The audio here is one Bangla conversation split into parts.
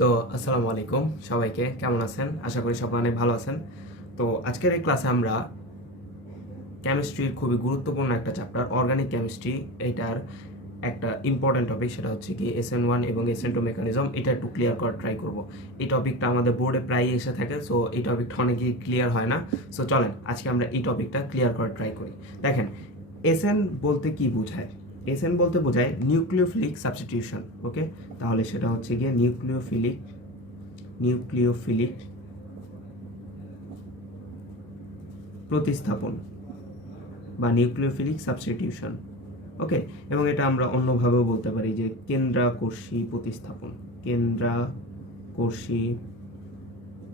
তো আসসালামু আলাইকুম সবাইকে, কেমন আছেন? আশা করি সবাই অনেক ভালো আছেন। তো আজকের এই ক্লাসে আমরা কেমিস্ট্রির খুবই গুরুত্বপূর্ণ একটা চ্যাপ্টার অর্গানিক কেমিস্ট্রি, এইটার একটা ইম্পর্টেন্ট টপিক, সেটা হচ্ছে কি SN1 এবং SN2 মেকানিজম। এটা একটু ক্লিয়ার করার ট্রাই করব। এই টপিকটা আমাদের বোর্ডে প্রায়ই এসে থাকে, সো এই টপিকটা অনেকেই ক্লিয়ার হয় না। সো চলেন আজকে আমরা এই টপিকটা ক্লিয়ার করার ট্রাই করি। দেখেন, SN বলতে কি বোঝায়? SN বলতে বোঝায় নিউক্লিওফিলিক সাবস্টিটিউশন। ওকে, তাহলে সেটা হচ্ছে গিয়ে নিউক্লিওফিলিক প্রতিস্থাপন বা নিউক্লিওফিলিক সাবস্টিটিউশন। ওকে, এবং এটা আমরা অন্যভাবেও বলতে পারি যে কেন্দ্রাকর্ষী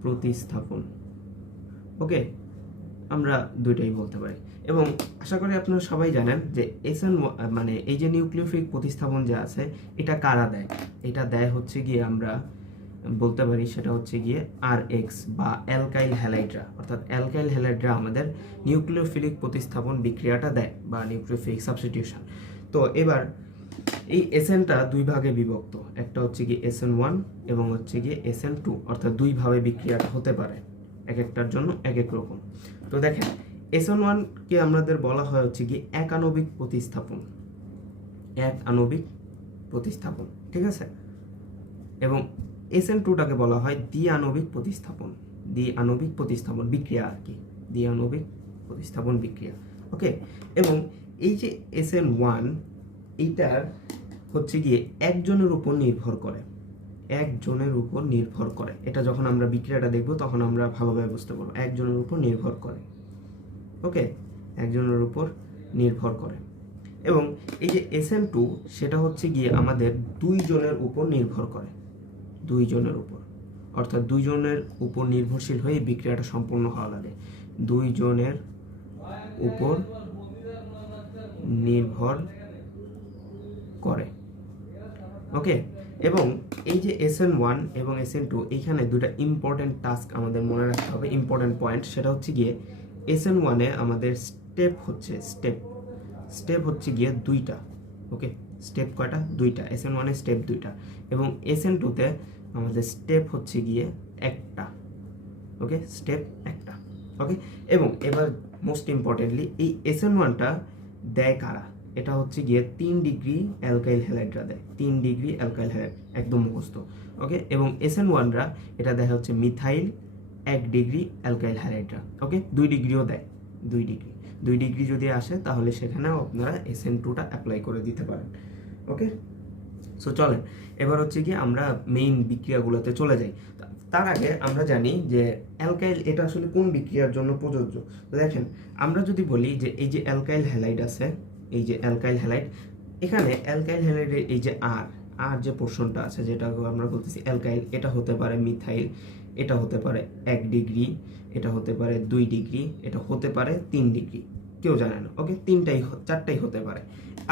প্রতিস্থাপন। ওকে, আমরা দুইটাই বলতে পারি। এবং আশা করি আপনারা সবাই জানেন যে SN মানে এই যে নিউক্লিওফিলিক প্রতিস্থাপন যে আছে, এটা কারা দেয়? এটা দেয় হচ্ছে গিয়ে আমরা বলতে পারি সেটা হচ্ছে গিয়ে RX বা অ্যালকাইল হ্যালাইডরা, অর্থাৎ অ্যালকাইল হ্যালাইডরা আমাদের নিউক্লিওফিলিক প্রতিস্থাপন বিক্রিয়াটা দেয় বা নিউক্লিওফিলিক সাবস্টিটিউশন। তো এবার এই SN-টা দুই ভাগে বিভক্ত, একটা হচ্ছে গিয়ে SN1 এবং হচ্ছে গিয়ে SN2, অর্থাৎ দুই ভাবে বিক্রিয়াটা হতে পারে, এক একটার জন্য এক এক রকম। তো দেখেন, SN1 কে আমাদের বলা হয় হচ্ছে কি এক আণবিক প্রতিস্থাপন, ঠিক আছে? এবং SN2টাকে বলা হয় দ্বি আণবিক প্রতিস্থাপন বিক্রিয়া আর কি, দ্বি আণবিক প্রতিস্থাপন বিক্রিয়া। ওকে, এবং এই যে SN1 এইটার হচ্ছে গিয়ে একজনের উপর নির্ভর করে। এটা যখন আমরা বিক্রিয়াটা দেখব তখন আমরা ভালোভাবে বুঝতে পারবো, একজনের উপর নির্ভর করে। ওকে, একজনের উপর নির্ভর করে। এবং এই যে SN2 সেটা হচ্ছে গিয়ে আমাদের দুইজনের উপর নির্ভর করে, অর্থাৎ দুইজনের উপর নির্ভরশীল হয়ে বিক্রিয়াটা সম্পূর্ণ হওয়া লাগে, দুইজনের উপর নির্ভর করে। ওকে, এবং এই যে SN1 এবং SN2 এইখানে দুটো ইম্পর্টেন্ট টাস্ক আমাদের মনে রাখতে হবে, ইম্পর্টেন্ট পয়েন্ট। সেটা হচ্ছে গিয়ে SN1-এ আমাদের স্টেপ হচ্ছে গিয়ে দুইটা। ওকে, স্টেপ কয়টা? দুইটা। SN1-এ স্টেপ দুইটা এবং SN2-তে আমাদের স্টেপ হচ্ছে গিয়ে একটা। ওকে, স্টেপ একটা। ওকে, এবং এবার মোস্ট ইম্পর্টেন্টলি এই SN1টা দেয় কারা? এটা হচ্ছে গিয়ে 3 ডিগ্রি অ্যালকাইল হ্যালাইডরা দেয়, 3 ডিগ্রি অ্যালকাইল হ্যালাইড, একদম মুখস্থ। ওকে, এবং SN1রা এটা দেয় হচ্ছে মিথাইল 1 ডিগ্রি অ্যালকাইল হ্যালাইডরা। ওকে, 2 ডিগ্রিও দেয়, 2 ডিগ্রি যদি আসে তাহলে সেখানেও আপনারা SN2টা অ্যাপ্লাই করে দিতে পারেন। ওকে, সো চলেন এবার হচ্ছে কি আমরা মেইন বিক্রিয়াগুলোতে চলে যাই। তার আগে আমরা জানি যে অ্যালকাইল এটা আসলে কোন বিক্রিয়ার জন্য প্রযোজ্য। তো দেখেন, আমরা যদি বলি যে এই যে অ্যালকাইল হ্যালাইড আছে, এই যে অ্যালকাইল হ্যালাইড, এখানে অ্যালকাইল হ্যালাইডের এই যে আর যে পোর্শনটা আছে যেটা আমরা বলতেছি অ্যালকাইল, এটা হতে পারে মিথাইল, এটা হতে পারে 1 ডিগ্রি, এটা হতে পারে 2 ডিগ্রি, এটা হতে পারে 3 ডিগ্রি, কেউ জানে না। ওকে, 4টাই হতে পারে।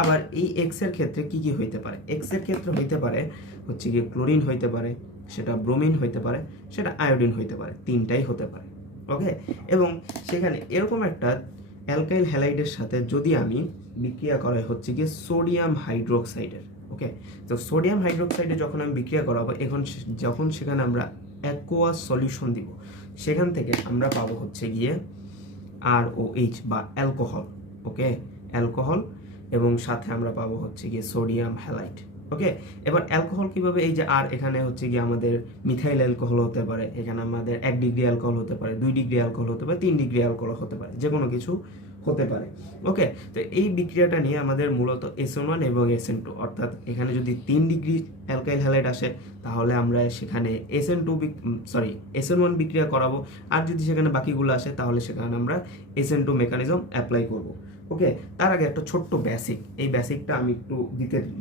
আবার এই এক্স এর ক্ষেত্রে কি হইতে পারে? এক্স এর ক্ষেত্রে হইতে পারে হচ্ছে গিয়ে ক্লোরিন হইতে পারে, সেটা ব্রোমিন হইতে পারে, সেটা আয়োডিন হইতে পারে, 3টাই হতে পারে। ওকে, এবং সেখানে এরকম একটা অ্যালকাইল হ্যালাইডের সাথে যদি আমি বিক্রিয়া করাই হচ্ছে গিয়ে সোডিয়াম হাইড্রোক্সাইডের। ওকে, তো সোডিয়াম হাইড্রোক্সাইডে যখন আমি বিক্রিয়া করাবো, যখন সেখানে আমরা অ্যাকোয়াস সলিউশন দিব, সেখান থেকে আমরা পাবো হচ্ছে গিয়ে ROH বা অ্যালকোহল। ওকে, অ্যালকোহল, এবং সাথে আমরা পাবো হচ্ছে গিয়ে সোডিয়াম হ্যালাইড। ওকে, এবার অ্যালকোহল কিভাবে? এই যে এখানে হচ্ছে গিয়ে আমাদের মিথাইল অ্যালকোহল হতে পারে, এখানে আমাদের 1 ডিগ্রি অ্যালকোহল হতে পারে, 2 ডিগ্রি অ্যালকোহল হতে পারে, 3 ডিগ্রি অ্যালকোহল হতে পারে, যে কোনো কিছু হতে পারে। ওকে, তো এই বিক্রিয়াটা নিয়ে আমাদের মূলত SN1 এবং SN2, অর্থাৎ এখানে যদি 3 ডিগ্রি অ্যালকাইল হ্যালাইড আসে তাহলে আমরা সেখানে SN1 বিক্রিয়া করাবো, আর যদি সেখানে বাকিগুলো আসে তাহলে সেখানে আমরা SN2 মেকানিজম অ্যাপ্লাই করব। ওকে, তার আগে একটা ছোট্ট বেসিক, এই বেসিকটা আমি একটু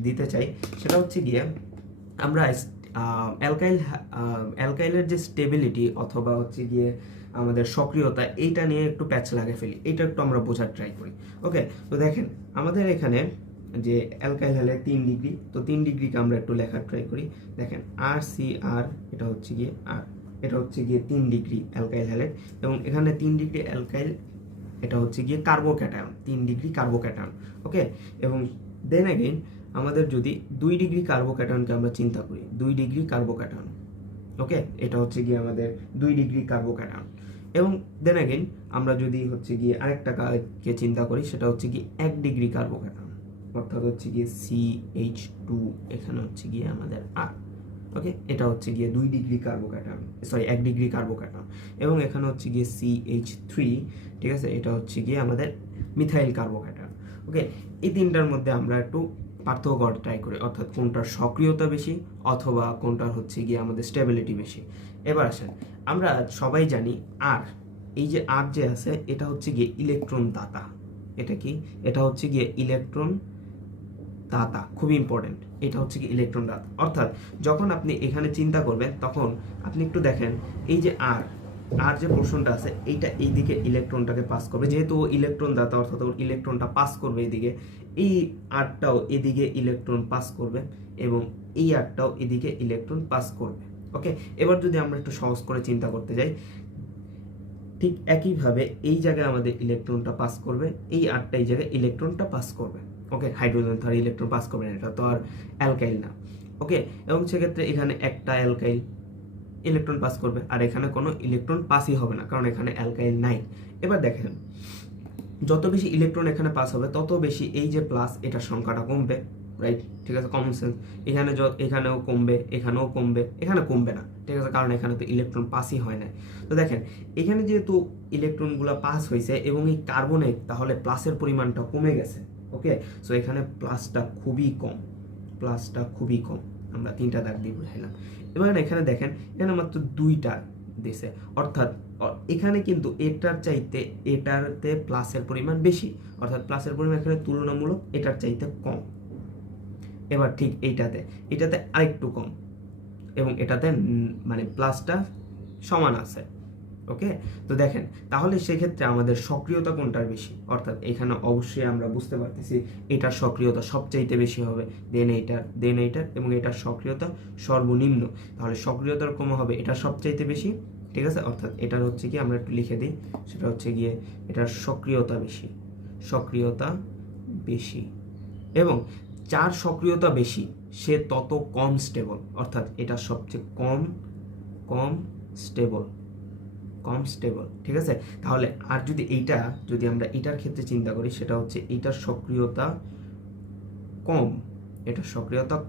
দিতে চাই। সেটা হচ্ছে গিয়ে আমরা অ্যালকাইলের যে স্টেবিলিটি অথবা হচ্ছে গিয়ে আমাদের সক্রিয়তা, এইটা নিয়ে একটু প্যাচ লাগিয়ে ফেলি, এইটা একটু আমরা বোঝার ট্রাই করি। ওকে, তো দেখেন আমাদের এখানে যে অ্যালকাইল হ্যালাইড 3 ডিগ্রি, তো 3 ডিগ্রিকে আমরা একটু লেখার ট্রাই করি। দেখেন RCr, এটা হচ্ছে গিয়ে এটা হচ্ছে গিয়ে 3 ডিগ্রি অ্যালকাইল হ্যালাইড, এবং এখানে 3 ডিগ্রি অ্যালকাইল, এটা হচ্ছে গিয়ে কার্বোক্যাটায়ন, 3 ডিগ্রি কার্বোক্যাটায়ন। ওকে, এবং দেন अगेन আমাদের যদি 2 ডিগ্রি কার্বোক্যাটায়নকে আমরা চিন্তা করি, 2 ডিগ্রি কার্বোক্যাটায়ন, ওকে, এটা হচ্ছে গিয়ে আমাদের 2 ডিগ্রি কার্বোক্যাটায়ন। এবং দেন अगेन আমরা যদি হচ্ছে গিয়ে আরেকটা কে চিন্তা করি, সেটা হচ্ছে কি 1 ডিগ্রি কার্বোক্যাটায়ন, অর্থাৎ হচ্ছে গিয়ে CH2, এখানে হচ্ছে গিয়ে আমাদের R। ওকে, এটা হচ্ছে গিয়ে 2 degree carbocation, sorry 1 degree carbocation. এবং এখানে হচ্ছে গিয়ে CH3, ঠিক আছে, এটা হচ্ছে গিয়ে আমাদের মিথাইল কার্বোক্যাটায়ন। ওকে, এই তিনটার মধ্যে আমরা একটু পার্থক্য করার ট্রাই করি, অর্থাৎ কোনটার সক্রিয়তা বেশি অথবা কোনটার হচ্ছে গিয়ে আমাদের স্টেবিলিটি বেশি। এবার আসেন, আমরা সবাই জানি আর, এই যে আর যে আছে এটা হচ্ছে গিয়ে ইলেকট্রন দাতা। এটা কি? এটা হচ্ছে গিয়ে ইলেকট্রন দাতা, খুবই ইম্পর্টেন্ট। এটা হচ্ছে কি ইলেকট্রন দাতা, অর্থাৎ যখন আপনি এখানে চিন্তা করবেন তখন আপনি একটু দেখেন এই যে আর যে পোর্শনটা আছে এইটা এইদিকে ইলেকট্রনটাকে পাস করবে, যেহেতু ও ইলেকট্রন দাতা অর্থাৎ ওর ইলেকট্রনটা পাস করবে এইদিকে, এই আরটাও এদিকে ইলেকট্রন পাস করবে এবং এই আরটাও এদিকে ইলেকট্রন পাস করবে। ওকে, এবার যদি আমরা একটু সহজ করে চিন্তা করতে যাই, ঠিক একইভাবে এই জায়গায় আমাদের ইলেকট্রনটা পাস করবে, এই আরটা এই জায়গায় ইলেকট্রনটা পাস করবে। ওকে, হাইড্রোজেন তো আর ইলেকট্রন পাস করবে না, এটা তো আর অ্যালকাইল না। ওকে, এবং সেক্ষেত্রে এখানে একটা অ্যালকাইল ইলেকট্রন পাস করবে আর এখানে কোনো ইলেকট্রন পাসই হবে না, কারণ এখানে অ্যালকাইল নাই। এবার দেখেন, যত বেশি ইলেকট্রন এখানে পাস হবে তত বেশি এই যে প্লাস এটার সংখ্যাটা কমবে, রাইট? ঠিক আছে, কমন সেন্স। এখানেও কমবে, এখানেও কমবে, এখানে কমবে না, ঠিক আছে, কারণ এখানে তো ইলেকট্রন পাসই হয় না। তো দেখেন এখানে যেহেতু ইলেকট্রনগুলো পাস হয়েছে এবং এই কার্বনে তাহলে প্লাসের পরিমাণটা কমে গেছে। ওকে, সো এখানে প্লাসটা খুবই কম, আমরা 3টা দাগ দিয়ে বুঝাইলাম। এবার এখানে দেখেন, এখানে মাত্র 2টা দিছে, অর্থাৎ এখানে কিন্তু এটার চাইতে এটাতে প্লাসের পরিমাণ বেশি, অর্থাৎ প্লাসের পরিমাণ এখানে তুলনামূলক এটার চাইতে কম। এবার ঠিক এটাতে আরেকটু কম এবং এটাতে মানে প্লাসটা সমান আছে। ওকে, তো দেখেন তাহলে সেক্ষেত্রে আমাদের সক্রিয়তা কোনটার বেশি, অর্থাৎ এখানে অবশ্যই আমরা বুঝতে পারতেছি এটার সক্রিয়তা সবচাইতে বেশি হবে, দেন এইটার এবং এটার সক্রিয়তা সর্বনিম্ন, তাহলে সক্রিয়তার কম হবে এটার সবচাইতে বেশি। ঠিক আছে, অর্থাৎ এটার হচ্ছে কি আমরা একটু লিখে দিই, সেটা হচ্ছে গিয়ে এটার সক্রিয়তা বেশি এবং যার সক্রিয়তা বেশি সে তত কম স্টেবল, অর্থাৎ এটা সবচেয়ে কম স্টেবল। ঠিক আছে, তাহলে আর যদি আমরা এটার ক্ষেত্রে চিন্তা করি, সেটা হচ্ছে এটার সক্রিয়তা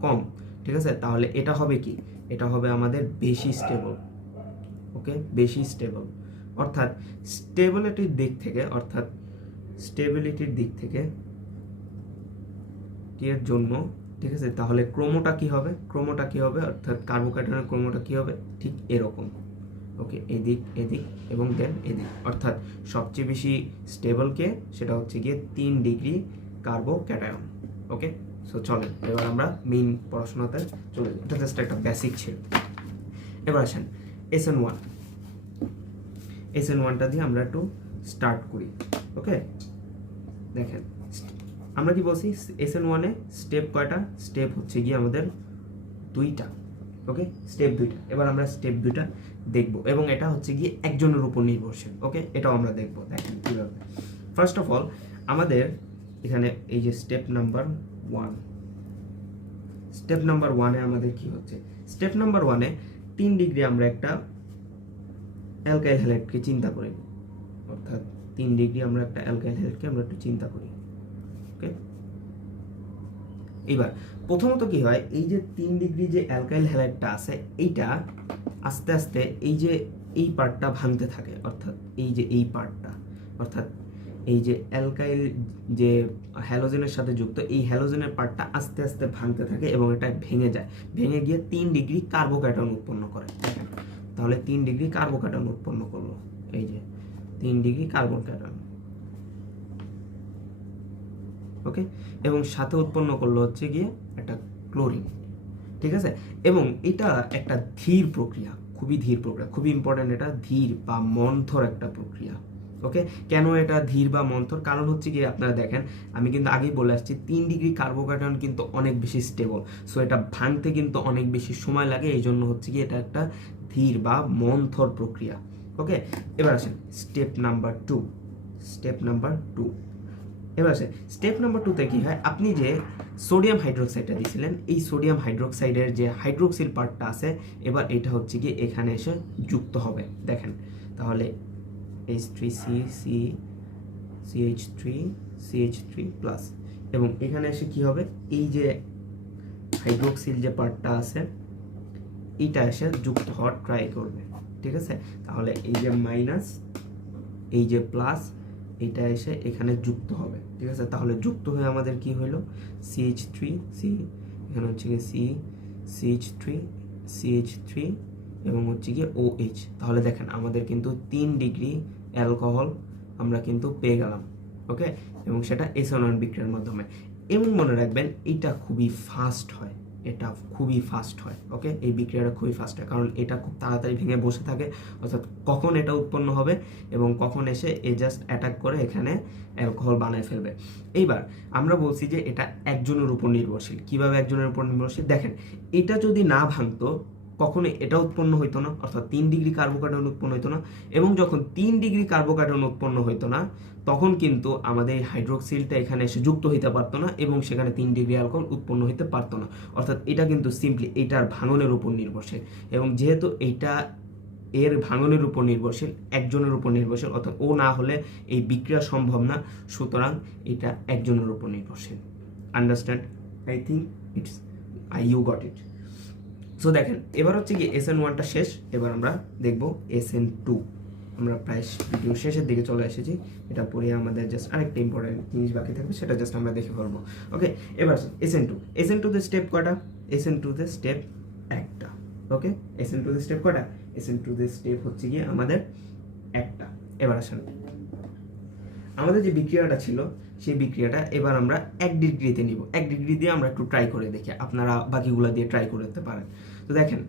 কম, ঠিক আছে, তাহলে এটা হবে কি, এটা হবে আমাদের বেশি স্টেবল। ওকে, বেশি স্টেবল, অর্থাৎ স্টেবিলিটির দিক থেকে এর জন্য, ঠিক আছে, তাহলে ক্রোমোটা কি হবে, অর্থাৎ কার্বোক্যাটায়নের ক্রোমোটা কি হবে, ঠিক এরকম। ওকে, এদিক এবং দেন এদিক, অর্থাৎ সবচেয়ে বেশি স্টেবল কে, সেটা হচ্ছে গিয়ে 3 ডিগ্রি কার্বোক্যাটায়ন। ওকে, সো চলেন এবার আমরা মেইন পড়াশোনাতে চলে যাই, এটা জাস্ট একটা বেসিক ছিল। এবার আসেন SN1টা দিয়ে আমরা একটু স্টার্ট করি। ওকে, দেখেন আমরা কি বলছি, SN1 এ স্টেপ কয়টা? স্টেপ হচ্ছে গিয়ে আমাদের 2টা। ওকে, স্টেপ 2টা। এবার আমরা স্টেপ 2টা দেখব এবং এটা হচ্ছে গিয়ে একজনের উপর নির্ভরশীল। ওকে, এটাও আমরা দেখব, দেখেন কিভাবে। ফার্স্ট অফ অল আমাদের এখানে এই যে স্টেপ নাম্বার 1 এ আমাদের কি হচ্ছে, স্টেপ নাম্বার 1 এ 3 ডিগ্রি আমরা একটা অ্যালকাইল হ্যালাইডকে চিন্তা করি, অর্থাৎ 3 ডিগ্রি আমরা একটা অ্যালকাইল হ্যালাইডকে আমরা একটু চিন্তা করি। ওকে, এবার প্রথমত কি হয়, এই যে 3 ডিগ্রি যে অ্যালকাইল হ্যালাইডটা আছে এইটা আস্তে আস্তে এই পার্টটা ভাঙতে থাকে, অর্থাৎ এই যে অ্যালকাইল যে হ্যালোজেনের সাথে যুক্ত, এই হ্যালোজেনের পার্টটা আস্তে আস্তে ভাঙতে থাকে এবং এটা ভেঙে গিয়ে 3 ডিগ্রি কার্বোক্যাটায়ন উৎপন্ন করে। দেখেন তাহলে 3 ডিগ্রি কার্বোক্যাটায়ন উৎপন্ন করলো, এই যে 3 ডিগ্রি কার্বোক্যাটায়ন। ওকে, এবং সাথে উৎপন্ন করলো হচ্ছে গিয়ে একটা ক্লোরিন। ঠিক আছে, এবং এটা একটা ধীর প্রক্রিয়া, খুবই ইম্পর্টেন্ট, এটা ধীর বা মন্থর একটা প্রক্রিয়া। ওকে, কেন এটা ধীর বা মন্থর? কারণ হচ্ছে গিয়ে আপনারা দেখেন, আমি কিন্তু আগেই বলে আসছি 3 ডিগ্রি কার্বোক্যাটায়ন কিন্তু অনেক বেশি স্টেবল, সো এটা ভাঙতে কিন্তু অনেক বেশি সময় লাগে, এই জন্য হচ্ছে গিয়ে এটা একটা ধীর বা মন্থর প্রক্রিয়া। ওকে, এবার আসেন স্টেপ নাম্বার 2। এবার আসে স্টেপ নাম্বার 2তে কি হয়, আপনি যে সোডিয়াম হাইড্রোক্সাইডটা দিয়েছিলেন, এই সোডিয়াম হাইড্রোক্সাইডের যে হাইড্রোক্সিল পার্টটা আছে, এবার এটা হচ্ছে কি এখানে এসে যুক্ত হবে। দেখেন তাহলে H3C CH3 প্লাস, এবং এখানে এসে কি হবে, এই যে হাইড্রোক্সিল যে পার্টটা আছে এইটা এসে যুক্ত হওয়ার ট্রাই করবে, ঠিক আছে। তাহলে এই যে মাইনাস, এই যে প্লাস, এটা এসে এখানে যুক্ত হবে, ঠিক আছে। তাহলে যুক্ত হয়ে আমাদের কি হলো, CH3 এখানে হচ্ছে গিয়ে CH3 এবং হচ্ছে গিয়ে OH। তাহলে দেখেন আমাদের কিন্তু 3 ডিগ্রি অ্যালকোহল আমরা কিন্তু পেয়ে গেলাম, ওকে, এবং সেটা SN1 বিক্রিয়ার মাধ্যমে। এবং মনে রাখবেন এটা খুবই ফাস্ট হয়, ওকে, এই বিক্রিয়াটা খুবই ফাস্ট হয়, কারণ এটা খুব তাড়াতাড়ি ভেঙে বসে থাকে, অর্থাৎ কখন এটা উৎপন্ন হবে এবং কখন এসে জাস্ট অ্যাটাক করে এখানে অ্যালকোহল বানায় ফেলবে। এইবার আমরা বলছি যে এটা একজনের উপর নির্ভরশীল। কিভাবে একজনের উপর নির্ভরশীল, দেখেন এটা যদি না ভাঙতো কখনো এটা উৎপন্ন হইতো না, অর্থাৎ 3 ডিগ্রি কার্বোকার্বন উৎপন্ন হইতো না। এবং যখন 3 ডিগ্রি কার্বোকার্বন উৎপন্ন হইতো না, তখন কিন্তু আমাদের এই হাইড্রোক্সিলটা এখানে এসে যুক্ত হইতে পারতো না এবং সেখানে 3 ডিগ্রি অ্যালকোহল উৎপন্ন হইতে পারতো না। অর্থাৎ এটা কিন্তু সিম্পলি এইটার ভাঙনের উপর নির্ভরশীল, এবং যেহেতু এইটা এর ভাঙনের উপর নির্ভরশীল, একজনের উপর নির্ভরশীল, অর্থাৎ ও না হলে এই বিক্রিয়া সম্ভব না, সুতরাং এটা একজনের উপর নির্ভরশীল। Understand? I think you got it. So দেখেন এবার হচ্ছে কি SN1টা শেষ, এবার আমরা দেখব SN2। আমরা প্রায় ভিডিও শেষের দিকে চলে এসেছি, এটা পরে আমাদের জাস্ট আরেকটা ইম্পর্টেন্ট জিনিস বাকি থাকবে, সেটা জাস্ট আমরা দেখে ফেলবো। ওকে, এবার SN2 তে স্টেপ কয়টা? SN2 তে স্টেপ একটা। ওকে, SN2 তে স্টেপ কয়টা? SN2 তে স্টেপ হচ্ছে গিয়ে আমাদের একটা। এবার আসেন আমাদের যে বিক্রিয়াটা ছিল সেই বিক্রিয়াটা এবার আমরা 1 ডিগ্রিতে নিব। 1 ডিগ্রি দিয়ে আমরা একটু ট্রাই করে দেখি, আপনারা বাকিগুলো দিয়ে ট্রাই করতে পারেন। তো দেখেন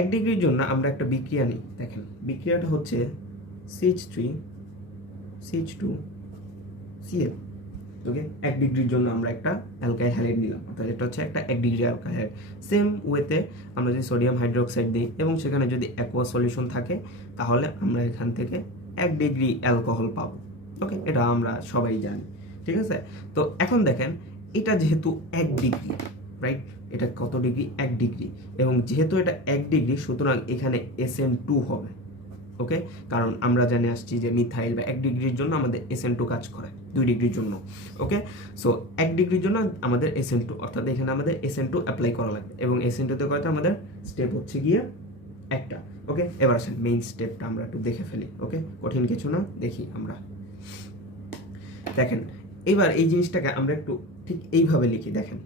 1 ডিগ্রির জন্য আমরা একটা বিক্রিয়া নিই। দেখেন বিক্রিয়াটা হচ্ছে CH3CH2Cl। ওকে, 1 ডিগ্রির জন্য আমরা একটা অ্যালকাইল হ্যালাইড নিলাম, অর্থাৎ এটা হচ্ছে একটা 1 ডিগ্রি অ্যালকাইল হ্যালাইড। সেম ওয়েতে আমরা যদি সোডিয়াম হাইড্রোক্সাইড দিই এবং সেখানে যদি অ্যাকোয়া সলিউশন থাকে, তাহলে আমরা এখান থেকে 1 ডিগ্রি অ্যালকোহল পাবো। ওকে, এটা আমরা সবাই জানি, ঠিক আছে। তো এখন দেখেন এটা যেহেতু 1 ডিগ্রি, রাইট, এটা কত ডিগ্রি? 1 ডিগ্রি, এবং যেহেতু এটা 1 ডিগ্রি সুতরাং এখানে SN2 হবে। ওকে, কারণ আমরা জানি আসছি যে মিথাইল বা 1 ডিগ্রির জন্য আমাদের SN2 কাজ করে 2 ডিগ্রির জন্য। ওকে, সো 1 ডিগ্রির জন্য আমাদের SN2, অর্থাৎ এখানে আমাদের SN2 অ্যাপ্লাই করা লাগবে, এবং SN2 তে কয়টা আমাদের স্টেপ হচ্ছে গিয়ে একটা। ওকে, এবার আসেন মেইন স্টেপটা আমরা একটু দেখে ফেলি। ওকে, কঠিন কিছু না, দেখি আমরা। দেখেন এবার এই জিনিসটাকে আমরা একটু ঠিক এইভাবে লিখি। দেখেন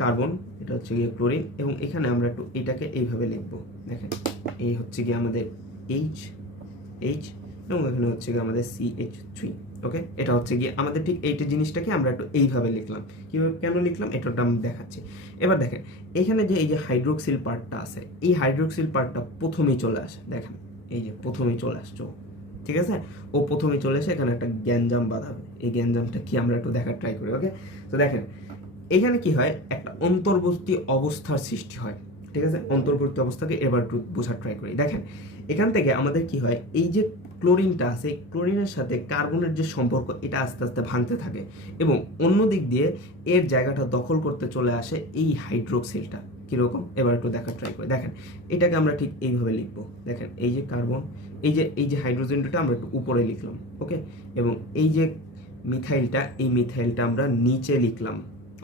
কার্বন, এটা হচ্ছে গিয়ে ক্লোরিন, এবং এখানে আমরা একটু এটাকে এইভাবে লিখবো। দেখেন এই হচ্ছে গিয়ে আমাদের H এবং এখানে হচ্ছে গিয়ে আমাদের CH3। ওকে, এটা হচ্ছে গিয়ে আমাদের ঠিক এইটা জিনিসটাকে আমরা একটু এইভাবে লিখলাম। কিভাবে, কেন লিখলাম এটা আমি দেখাচ্ছি। এবার দেখেন এখানে যে এই যে হাইড্রোক্সিল পার্টটা আছে, এই হাইড্রোক্সিল পার্টটা প্রথমেই চলে আসে। দেখেন এই যে প্রথমেই চলে আসছে, ঠিক আছে, ও প্রথমে চলে এসে এখানে একটা গ্যাঞ্জাম বাঁধাবে। এই গ্যাঞ্জামটা কি আমরা একটু দেখার ট্রাই করি। ওকে, তো দেখেন এখানে কি হয়, একটা অন্তর্বর্তী অবস্থার সৃষ্টি হয়, ঠিক আছে। অন্তর্বর্তী অবস্থাকে এবার একটু বোঝার ট্রাই করি। দেখেন এখান থেকে আমাদের কি হয়, এই যে ক্লোরিনটা আছে, ক্লোরিনের সাথে কার্বনের যে সম্পর্ক, এটা আস্তে আস্তে ভাঙতে থাকে, এবং অন্য দিক দিয়ে এর জায়গাটা দখল করতে চলে আসে এই হাইড্রোক্সিলটা। কিরকম, এবার একটু দেখার ট্রাই করি। দেখেন এটাকে আমরা ঠিক এইভাবে লিখবো। দেখেন এই যে কার্বন, এই যে হাইড্রোজেনটা আমরা একটু উপরে লিখলাম। ওকে, এবং এই যে মিথাইলটা, এই মিথাইলটা আমরা নিচে লিখলাম।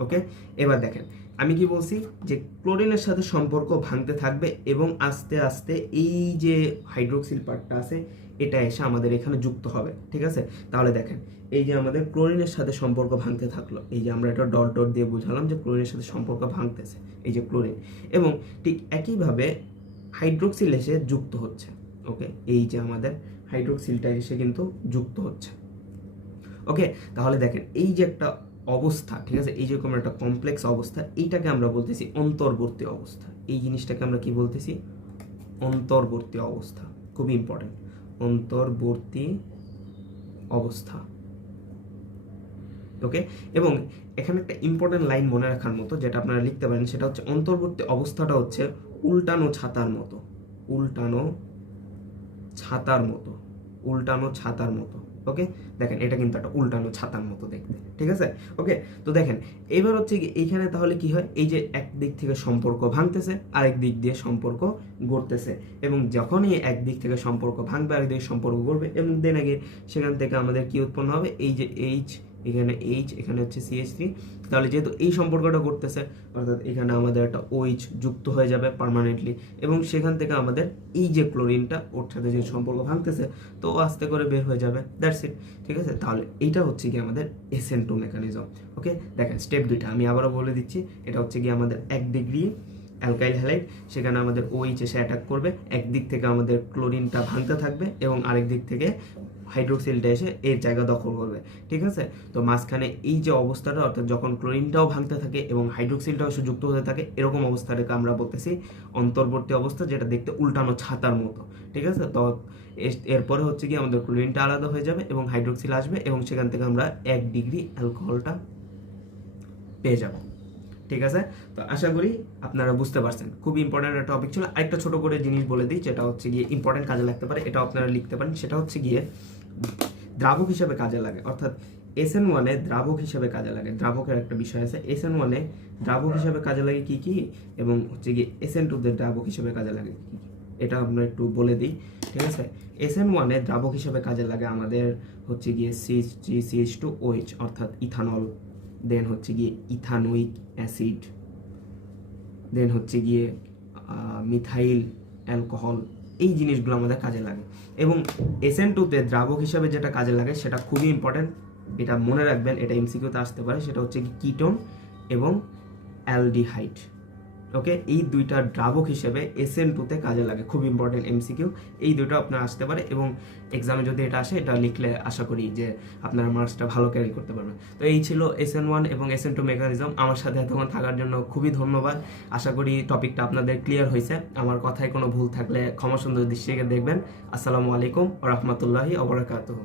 ওকে, এবার দেখেন আমি কি বলছি, যে ক্লোরিনের সাথে সম্পর্ক ভাঙতে থাকবে এবং আস্তে আস্তে এই যে হাইড্রোক্সিল পার্টটা আছে এটা এসে আমাদের এখানে যুক্ত হবে, ঠিক আছে। তাহলে দেখেন এই যে আমাদের ক্লোরিনের সাথে সম্পর্ক ভাঙতে থাকলো, এই যে আমরা এটা ডট ডট দিয়ে বুঝালাম যে ক্লোরিনের সাথে সম্পর্ক ভাঙতেছে, এই যে ক্লোরিন, এবং ঠিক একইভাবে হাইড্রোক্সিল এসে যুক্ত হচ্ছে। ওকে, এই যে আমাদের হাইড্রোক্সিলটা এসে কিন্তু যুক্ত হচ্ছে। ওকে, তাহলে দেখেন এই যে একটা অবস্থা, ঠিক আছে, এই যেরকম একটা কমপ্লেক্স অবস্থা, এইটাকে আমরা বলতেছি অন্তর্বর্তী অবস্থা। এই জিনিসটাকে আমরা কি বলতেছি? অন্তর্বর্তী অবস্থা। খুব ইম্পর্টেন্ট, অন্তর্বর্তী অবস্থা। ওকে, এবং এখানে একটা ইম্পর্টেন্ট লাইন মনে রাখার মতো যেটা আপনারা লিখতে পারেন, সেটা হচ্ছে অন্তর্বর্তী অবস্থাটা হচ্ছে উল্টানো ছাতার মতো, উল্টানো ছাতার মতো, উল্টানো ছাতার মতো। ওকে, দেখেন এটা কিন্তু একটা উল্টানো ছাতার মতো দেখতে, ঠিক আছে। ওকে, তো দেখেন এবার হচ্ছে কি এইখানে তাহলে কি হয়, এই যে এক দিক থেকে সম্পর্ক ভাঙতেছে, আরেক দিক দিয়ে সম্পর্ক গড়তেছে, এবং যখনই এক দিক থেকে সম্পর্ক ভাঙবে আরেক দিকে সম্পর্ক গড়বে, এবং দেন আগে সেখান থেকে আমাদের কি উৎপন্ন হবে, এই যে এইচ, এখানে এইচ, এখানে হচ্ছে CH3, তাহলে যেহেতু এই সম্পর্কটা করতেছে অর্থাৎ এখানে আমাদের একটা OH যুক্ত হয়ে যাবে পার্মানেন্টলি, এবং সেখান থেকে আমাদের এই যে ক্লোরিনটা ওর সাথে যে সম্পর্ক ভাঙতেছে তো ও আস্তে করে বের হয়ে যাবে, দ্যাটস ইট, ঠিক আছে। তাহলে এইটা হচ্ছে কি আমাদের SN2 মেকানিজম। ওকে, দেখেন স্টেপ দুইটা আমি আবারও বলে দিচ্ছি, এটা হচ্ছে কি আমাদের 1 ডিগ্রি অ্যালকাইল হ্যালাইড, সেখানে আমাদের OH এসে অ্যাটাক করবে, একদিক থেকে আমাদের ক্লোরিনটা ভাঙতে থাকবে এবং আরেক দিক থেকে হাইড্রোক্সিলটা এসে এর জায়গা দখল করবে, ঠিক আছে। তো মাঝখানে এই যে অবস্থাটা অর্থাৎ যখন ক্লোরিনটাও ভাঙতে থাকে এবং হাইড্রোক্সিলটাও এসে যুক্ত হতে থাকে, এরকম অবস্থাটাকে আমরা বলতেছি অন্তর্বর্তী অবস্থা, যেটা দেখতে উল্টানো ছাতার মতো, ঠিক আছে। তো এরপরে হচ্ছে কি আমাদের ক্লোরিনটা আলাদা হয়ে যাবে এবং হাইড্রোক্সিল আসবে এবং সেখান থেকে আমরা 1 ডিগ্রি অ্যালকোহলটা পেয়ে যাব, ঠিক আছে। তো আশা করি আপনারা বুঝতে পারছেন, খুব ইম্পর্টেন্ট একটা টপিক ছিল। আরেকটা ছোট করে জিনিস বলে দিই যেটা হচ্ছে গিয়ে ইম্পর্টেন্ট কাজে লাগতে পারে, এটা আপনারা লিখতে পারেন, সেটা হচ্ছে গিয়ে দ্রাবক হিসাবে কাজে লাগে, অর্থাৎ SN1 দ্রাবক হিসাবে কাজে লাগে। দ্রাবকের একটা বিষয় আছে, SN1 দ্রাবক হিসাবে কাজে লাগে কি কি, এবং হচ্ছে গিয়ে SN2 দ্রাবক হিসাবে কাজে লাগে কি কি, এটা আমরা একটু বলে দিই, ঠিক আছে। SN1 দ্রাবক হিসাবে কাজে লাগে আমাদের হচ্ছে গিয়ে CH3CH2OH অর্থাৎ ইথানল, দেন হচ্ছে গিয়ে ইথানোইক অ্যাসিড, দেন হচ্ছে গিয়ে মিথাইল অ্যালকোহল, এই জিনিসগুলো আমাদের কাজে লাগে। এবং SN2 দ্রাবক হিসাবে যেটা কাজে লাগে সেটা খুবই ইম্পর্টেন্ট, এটা মনে রাখবেন, এটা MCQতে আসতে পারে, সেটা হচ্ছে কি কিটোন এবং অ্যালডিহাইড। ওকে, এই দুইটা দ্রাবক হিসেবে SN2 কাজে লাগে, খুব ইম্পর্টেন্ট MCQ, এই দুটো আপনার আসতে পারে, এবং এক্সামে যদি এটা আসে এটা লিখলে আশা করি যে আপনারা মার্কসটা ভালো ক্যারি করতে পারবেন। তো এই ছিল SN1 এবং SN2 মেকানিজম। আমার সাথে এতক্ষণ থাকার জন্য খুবই ধন্যবাদ। আশা করি টপিকটা আপনাদের ক্লিয়ার হয়েছে। আমার কথায় কোনো ভুল থাকলে ক্ষমা সুন্দর দৃষ্টিতে দেখবেন। আসসালামু আলাইকুম ওয়া রাহমাতুল্লাহি ওয়া বারাকাতুহু।